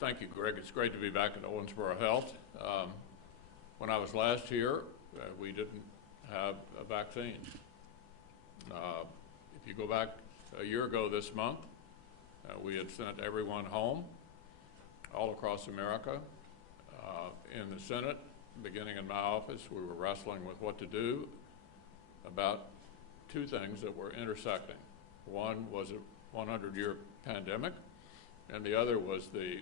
Thank you, Greg. It's great to be back at Owensboro Health. When I was last here, we didn't have a vaccine. If you go back a year ago this month, we had sent everyone home all across America. In the Senate, beginning in my office, we were wrestling with what to do about two things that were intersecting. One was a 100-year pandemic, and the other was the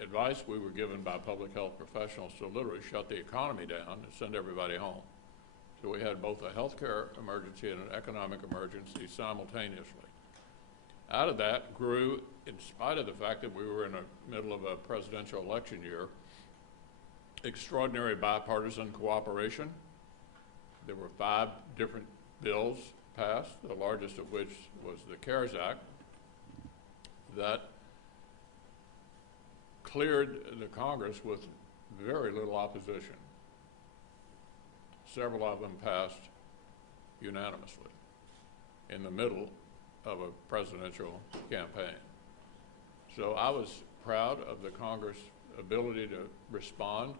advice we were given by public health professionals to literally shut the economy down and send everybody home. So we had both a healthcare emergency and an economic emergency simultaneously. Out of that grew, in spite of the fact that we were in the middle of a presidential election year, extraordinary bipartisan cooperation. There were 5 different bills passed, the largest of which was the CARES Act, that cleared the Congress with very little opposition. Several of them passed unanimously in the middle of a presidential campaign. So I was proud of the Congress' ability to respond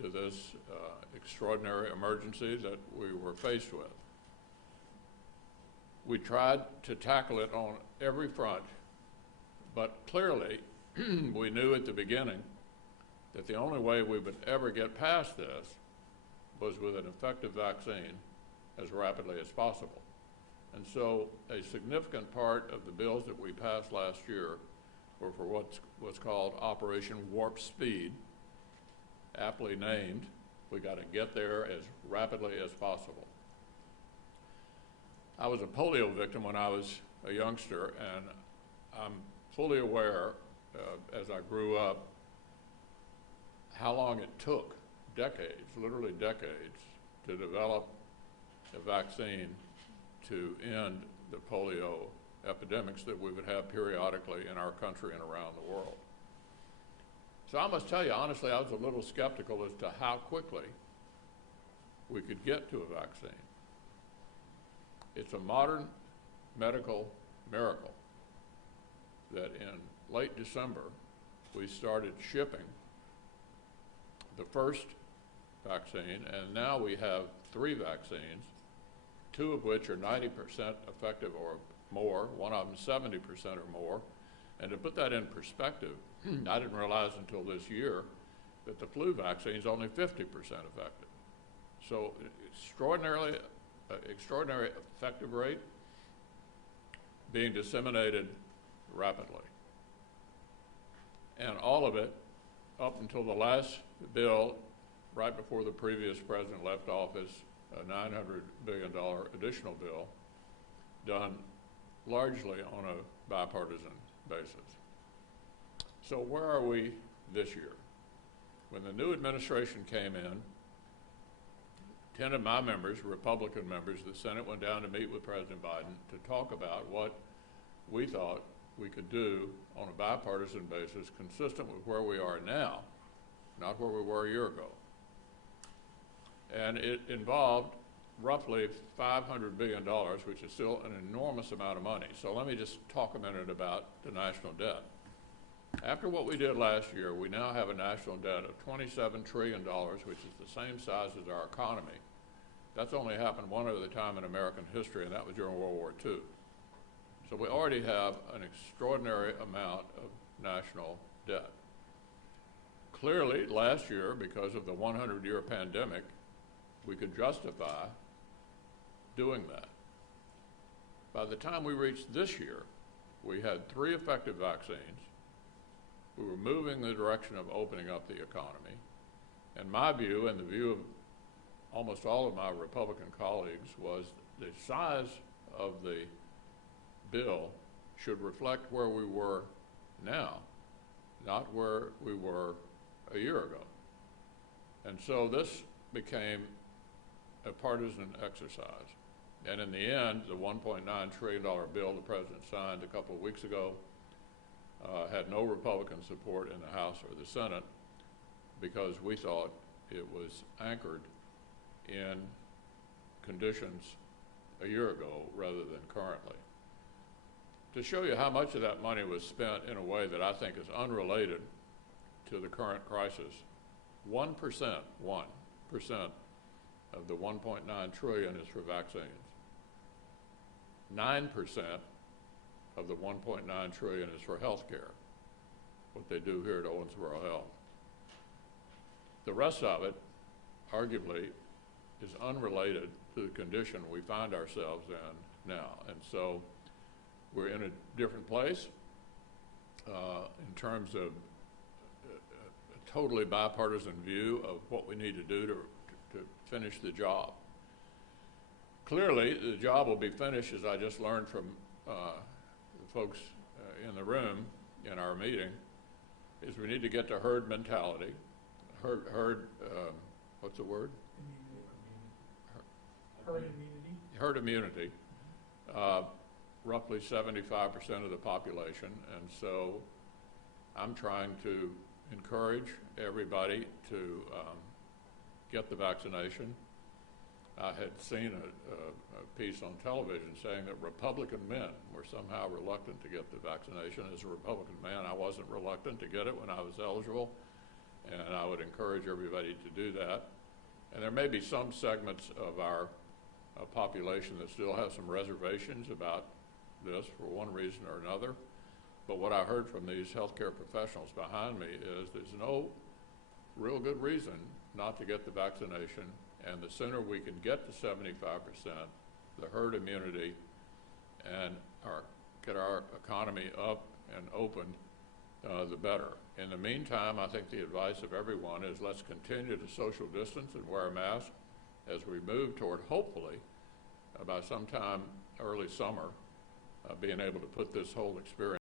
to this extraordinary emergency that we were faced with. We tried to tackle it on every front, but clearly we knew at the beginning that the only way we would ever get past this was with an effective vaccine as rapidly as possible. And so a significant part of the bills that we passed last year were for what's called Operation Warp Speed, aptly named. We got to get there as rapidly as possible. I was a polio victim when I was a youngster, and I'm fully aware as I grew up how long it took, decades, literally decades, to develop a vaccine to end the polio epidemics that we would have periodically in our country and around the world. So I must tell you, honestly, I was a little skeptical as to how quickly we could get to a vaccine. It's a modern medical miracle that in late December, we started shipping the first vaccine, and now we have 3 vaccines, 2 of which are 90% effective or more, one of them 70% or more. And to put that in perspective, I didn't realize until this year that the flu vaccine is only 50% effective. So extraordinary effective rate being disseminated rapidly. And all of it, up until the last bill, right before the previous president left office, a $900 billion additional bill, done largely on a bipartisan basis. So where are we this year? When the new administration came in, 10 of my members, Republican members, the Senate went down to meet with President Biden to talk about what we thought we could do on a bipartisan basis consistent with where we are now, not where we were a year ago. And it involved roughly $500 billion, which is still an enormous amount of money. So let me just talk a minute about the national debt. After what we did last year, we now have a national debt of $27 trillion, which is the same size as our economy. That's only happened one other time in American history, and that was during World War II. So we already have an extraordinary amount of national debt. Clearly, last year, because of the 100-year pandemic, we could justify doing that. By the time we reached this year, we had 3 effective vaccines. We were moving in the direction of opening up the economy. And my view, and the view of almost all of my Republican colleagues, was the size of the bill should reflect where we were now, not where we were a year ago. And so this became a partisan exercise. And in the end, the $1.9 trillion bill the president signed a couple of weeks ago had no Republican support in the House or the Senate because we thought it was anchored in conditions a year ago rather than currently. to show you how much of that money was spent in a way that I think is unrelated to the current crisis, 1% of the 1.9 trillion is for vaccines. 9% of the 1.9 trillion is for health care, what they do here at Owensboro Health. The rest of it, arguably, is unrelated to the condition we find ourselves in now. And so we're in a different place in terms of a totally bipartisan view of what we need to do to finish the job. Clearly, the job will be finished, as I just learned from the folks in the room in our meeting, is we need to get to herd mentality. What's the word? Herd immunity. Herd immunity. Roughly 75% of the population, and so I'm trying to encourage everybody to get the vaccination. I had seen a piece on television saying that Republican men were somehow reluctant to get the vaccination. As a Republican man, I wasn't reluctant to get it when I was eligible, and I would encourage everybody to do that. And there may be some segments of our population that still have some reservations about this for one reason or another. But what I heard from these healthcare professionals behind me is there's no real good reason not to get the vaccination, and the sooner we can get to 75%, the herd immunity, and get our economy up and open, the better. In the meantime, I think the advice of everyone is let's continue to social distance and wear a mask as we move toward, hopefully, by sometime early summer, being able to put this whole experience